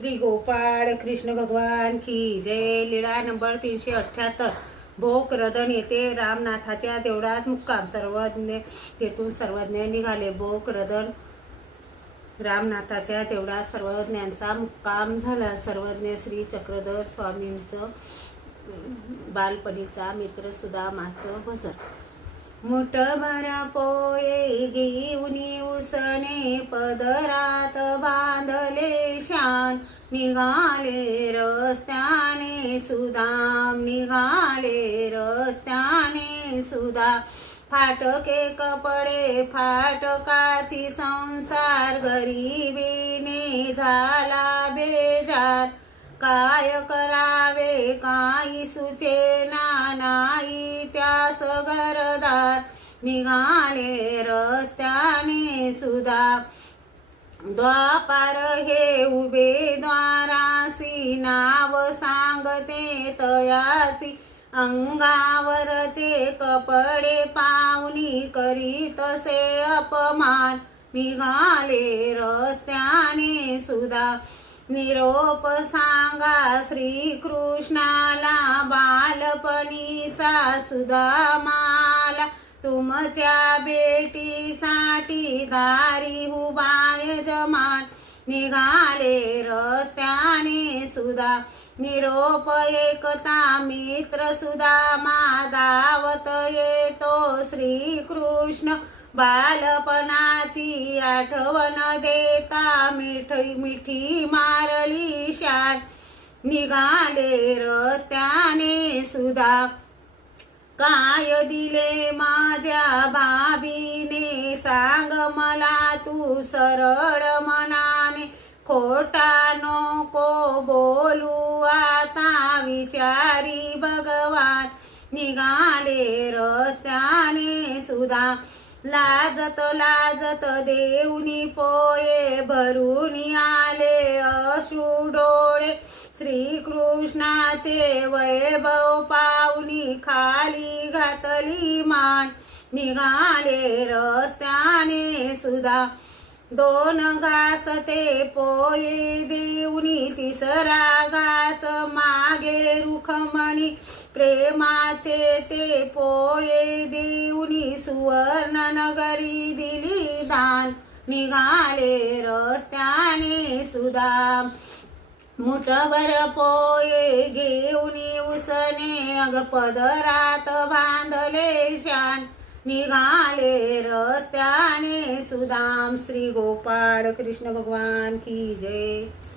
श्री गोपाळ कृष्ण भगवान की जय। लीळा नंबर 378। भोक रदन येथे रामनाथाच्या देवळात मुक्काम। सर्वज्ञ तेथून सर्वज्ञ निघाले। भोक रदन रामनाथाच्या देवळात सर्वज्ञांचा मुक्काम झाला। सर्वज्ञ श्री चक्रधर स्वामींचं बालपणीचा मित्र सुदामाचं भजन। मुठभर पोये घेऊनी उसने पदरात बांधले शान। निघाले रस्त्याने सुदाम, निघाले रस्त्याने सुदाम। फाटके कपडे फाटकाची संसार, गरिबीने झाला बेजार। काय करावे काही सुचेना नाही त्यास घरदार। निघाले रस्त्याने सुदाम। द्वापार हे उभे द्वारासी, नाव सांगते तयासी। अंगावरचे कपडे पाहुनी करीतसे अपमान। निघाले रस्त्याने सुदाम। निरोप सांगा श्रीकृष्णाला, बालपणीचा सुदामाला। तुमच्या भेटीसाठी दारी उभाय जमान। निघाले रस्त्याने सुदाम। निरोप ऐकता मित्र सुदामा, दावत येतो श्रीकृष्ण। बालपणाची आठवण देता मिठी मारली शान। निघाले रस्त्याने सुदाम। काय दिले माझ्या भाभीने, सांग मला तू सरळ मनाने। खोटा नको बोलू आता, विचारी भगवान। निघाले रस्त्याने सुदाम। लाजत लाजत देऊनी पोये, भरून आले अश्रू डोळे। श्रीकृष्णाचे वैभव पाहुनी खाली घातली मान। निघाले रस्त्याने सुदाम। दोन घास ते पोये देऊनी, तिसरा घास मागे रुखमणी। प्रेमाचे ते पोये देऊनी, सुवर्ण नगरी दिली दान। निघाले रस्त्याने सुदाम। मुठभर पोये घेऊनी उसने, अग पदरात बांधले शान। निघाले रस्त्याने सुदाम। श्री गोपाळ कृष्ण भगवान की जय।